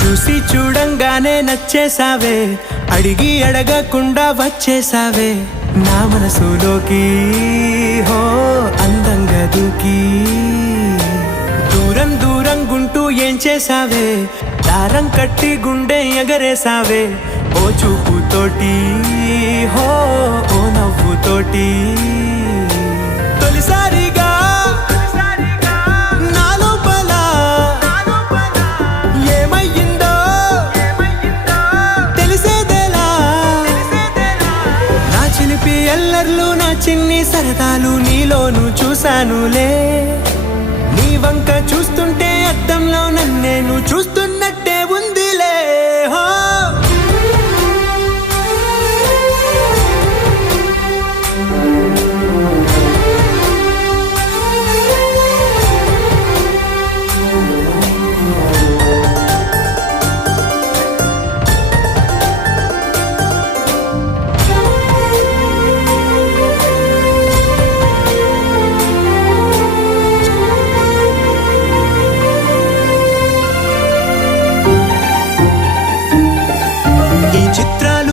చూసి చూడంగానే నచ్చేసావే, అడిగి అడగకుండా వచ్చేసావే నా మనసులోకి. హో అందంగా దూకి దూరం దూరం గుంటూ ఏం చేసావే, దారం కట్టి గుండె ఎగరేసావే ఓ చూపుతోటి. హో ఓ నవ్వుతోటి తొలిసారిగా నా లోపల ఏమయ్యిందో తెలిసేదేలా. నా చిలిపి ఎల్లర్లు నా చిన్ని సరదాలు నీలోను చూశానులే. నీ వంక చూస్తుంటే అద్దంలో నన్నేను చూస్తున్నట్టు